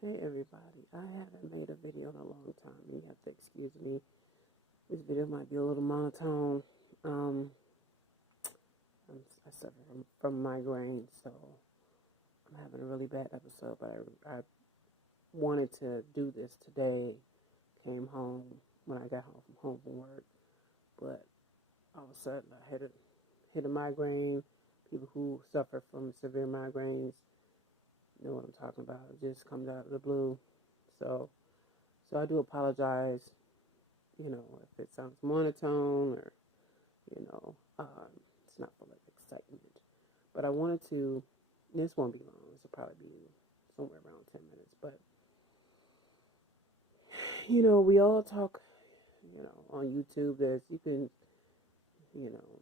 Hey everybody, I haven't made a video in a long time. You have to excuse me. This video might be a little monotone. Um, I suffer from migraine, so I'm having a really bad episode. But I wanted to do this today. Came home when I got home from work, but all of a sudden I hit a migraine. People who suffer from severe migraines know what I'm talking about. It just comes out of the blue. So so I do apologize, if it sounds monotone or, you know, it's not full of excitement. But I wanted to, this won't be long, this will probably be somewhere around 10 minutes. But, we all talk, on YouTube, you can, you know,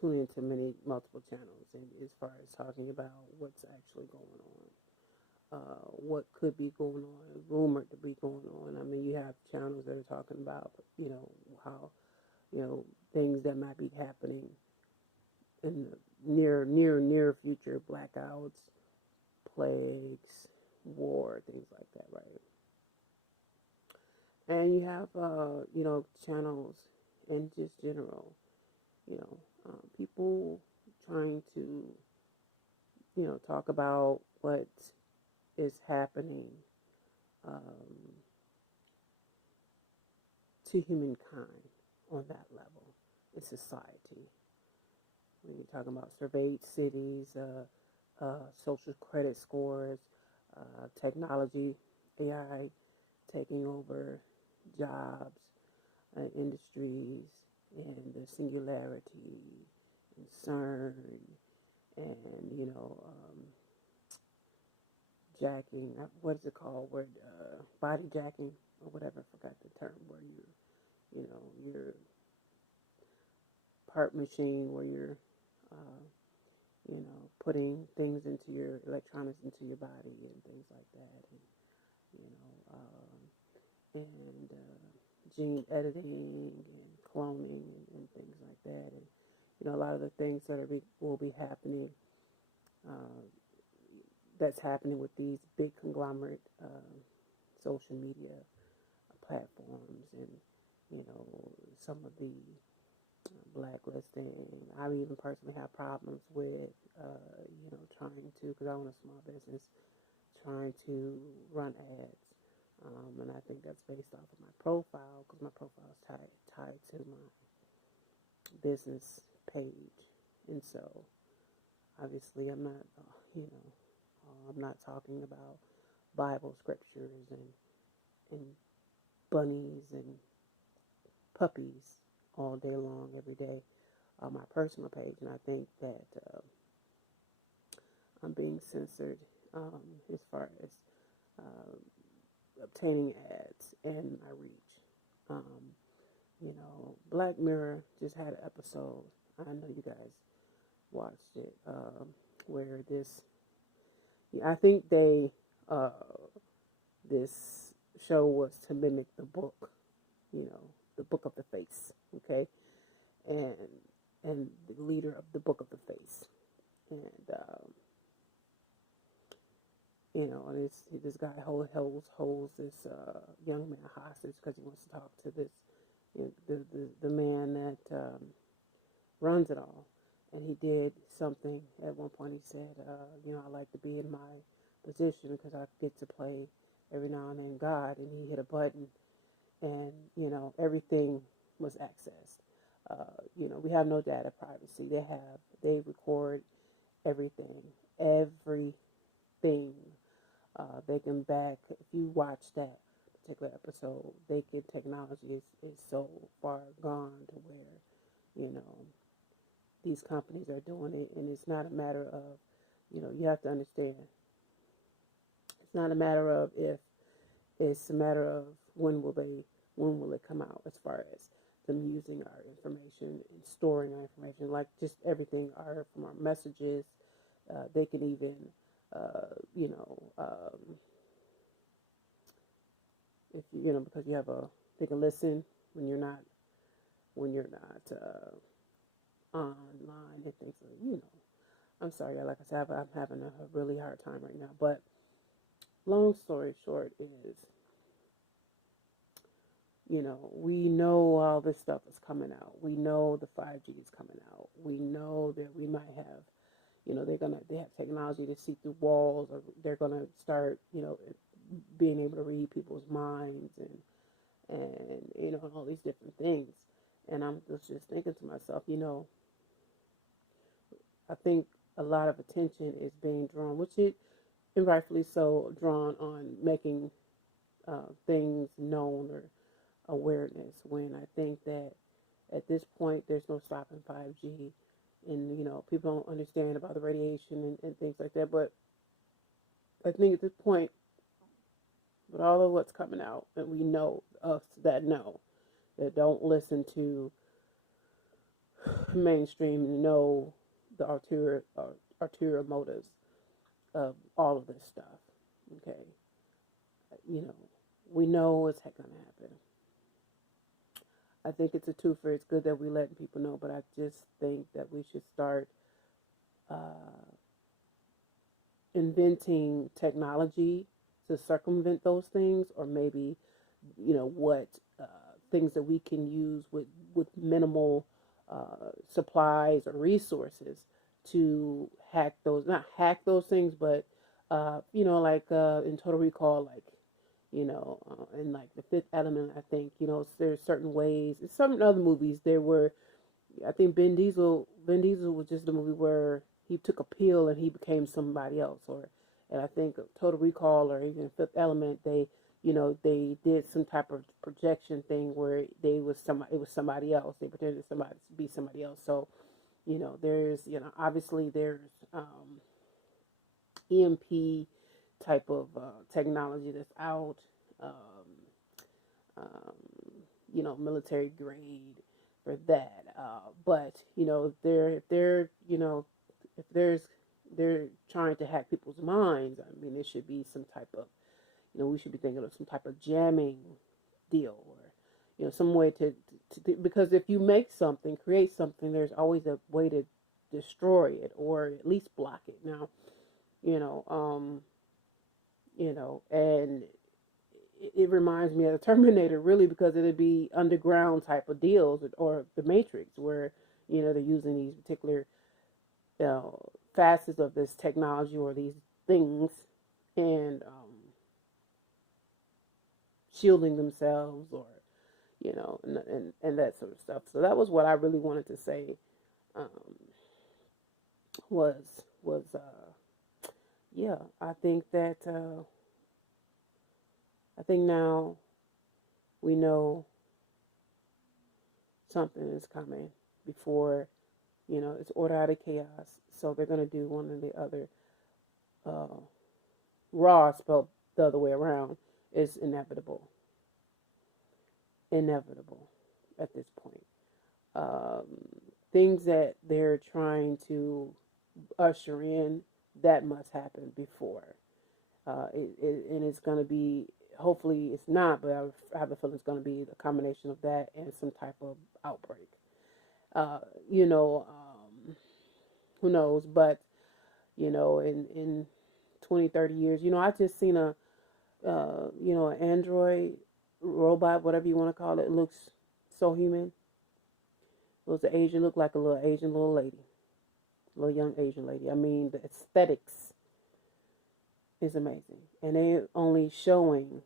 tune into multiple channels and as far as talking about what's actually going on. What could be going on, rumored to be going on. I mean, you have channels that are talking about, how, things that might be happening in the near future, blackouts, plagues, war, things like that, right? And you have, channels and just general, people trying to, talk about what is happening um, to humankind on that level in society. When you're talking about surveyed cities, social credit scores, technology, AI taking over jobs, industries, and the singularity, and CERN, and jacking. What is it called? Where body jacking or whatever. I forgot the term. Where your part machine, where you're putting things into your electronics into your body and things like that, and you know, gene editing and cloning and things like that, and a lot of the things that will be happening, uh, that's happening with these big conglomerate social media platforms, and some of the blacklisting. I even personally have problems with, trying to, because I own a small business, trying to run ads. And I think that's based off of my profile, because my profile is tied to my business page. And so, obviously, I'm not talking about Bible scriptures and bunnies and puppies all day long, every day on my personal page. And I think that I'm being censored, as far as uh, obtaining ads and my reach. Black Mirror just had an episode. I know you guys watched it, where I think uh, this show was to mimic the book, the book of the face, okay, and the leader of the book of the face, and and this guy holds this young man hostage because he wants to talk to this, the man that runs it all. And he did something at one point. He said, I like to be in my position because I get to play every now and then God. And he hit a button, and everything was accessed. We have no data privacy. They record everything, everything. They can back, if you watch that particular episode, technology is so far gone to where, you know, these companies are doing it. And it's not a matter of, you have to understand, it's not a matter of if, it's a matter of when will it come out, as far as them using our information and storing our information, like just everything, from our messages. They can even, uh, you know, um, if because they can listen when you're not online and things like. I'm sorry, like I said, I'm having a really hard time right now, but long story short is, we know all this stuff is coming out. We know the 5G is coming out. We know that we might have, they have technology to see through walls, or they're gonna start, being able to read people's minds, and all these different things. And I'm just thinking to myself, I think a lot of attention is being drawn, which it, and rightfully so, drawn on making things known or awareness, when I think that at this point there's no stopping 5G. And people don't understand about the radiation and things like that. But I think at this point, with all of what's coming out, and we know, us that know, that don't listen to mainstream, know the ulterior motives of all of this stuff. Okay, you know, we know what's going to happen. I think it's a twofer. It's good that we letting people know, but I just think that we should start inventing technology to circumvent those things, or maybe, what things that we can use with minimal supplies or resources to hack those, not hack those things, but like in Total Recall, like and like the Fifth Element, I think there's certain ways. In some other movies, there were, I think Vin Diesel was just a movie where he took a pill and he became somebody else, and I think Total Recall or even Fifth Element, they they did some type of projection thing where it was somebody else. They pretended to be somebody else. So there's obviously there's EMP type of technology that's out, um, um, military grade for that. But if they're trying to hack people's minds, I mean, there should be some type of, we should be thinking of some type of jamming deal, or some way to because if you create something, there's always a way to destroy it or at least block it. Now, you know, um, and it reminds me of the Terminator, really, because it'd be underground type of deals, or the Matrix, where they're using these particular facets of this technology or these things, and shielding themselves, or and that sort of stuff. So that was what I really wanted to say. Um, was yeah, I think now we know something is coming before, it's order out of chaos. So they're going to do one or the other. Uh, Raw, spelled the other way around, is inevitable. Inevitable at this point. Um, Things that they're trying to usher in, that must happen before. And it's going to be, hopefully it's not, but I have a feeling it's going to be the combination of that and some type of outbreak. Uh, you know, who knows? But, in 20, 30 years, I just seen an android robot, whatever you want to call it. It looks so human. It was an Asian, looked like a little Asian little lady, little young Asian lady. I mean, the aesthetics is amazing, and they only showing,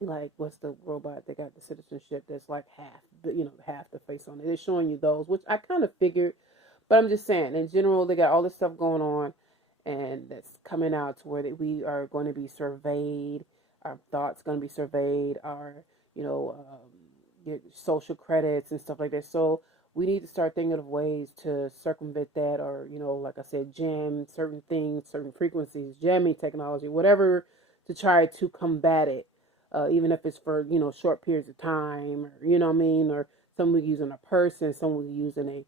like, what's the robot that got the citizenship that's like half the face on it. They're showing you those, which I kind of figured, but I'm just saying, in general, they got all this stuff going on, and that's coming out to where that we are going to be surveyed, our thoughts going to be surveyed, our get social credits and stuff like that. So we need to start thinking of ways to circumvent that, or like I said, jam certain things, certain frequencies, jamming technology, whatever, to try to combat it. Even if it's for short periods of time, or what I mean, or someone using a person, someone using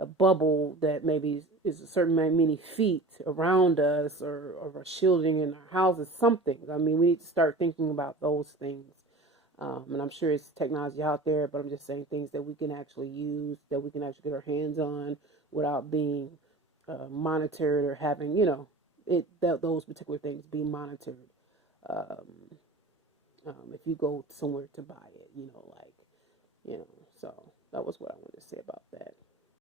a bubble that maybe is a certain many feet around us, or shielding in our houses, something. I mean, we need to start thinking about those things. And I'm sure it's technology out there, but I'm just saying things that we can actually use, that we can actually get our hands on without being monitored, or having, those particular things be monitored. Um, if you go somewhere to buy it, so that was what I wanted to say about that.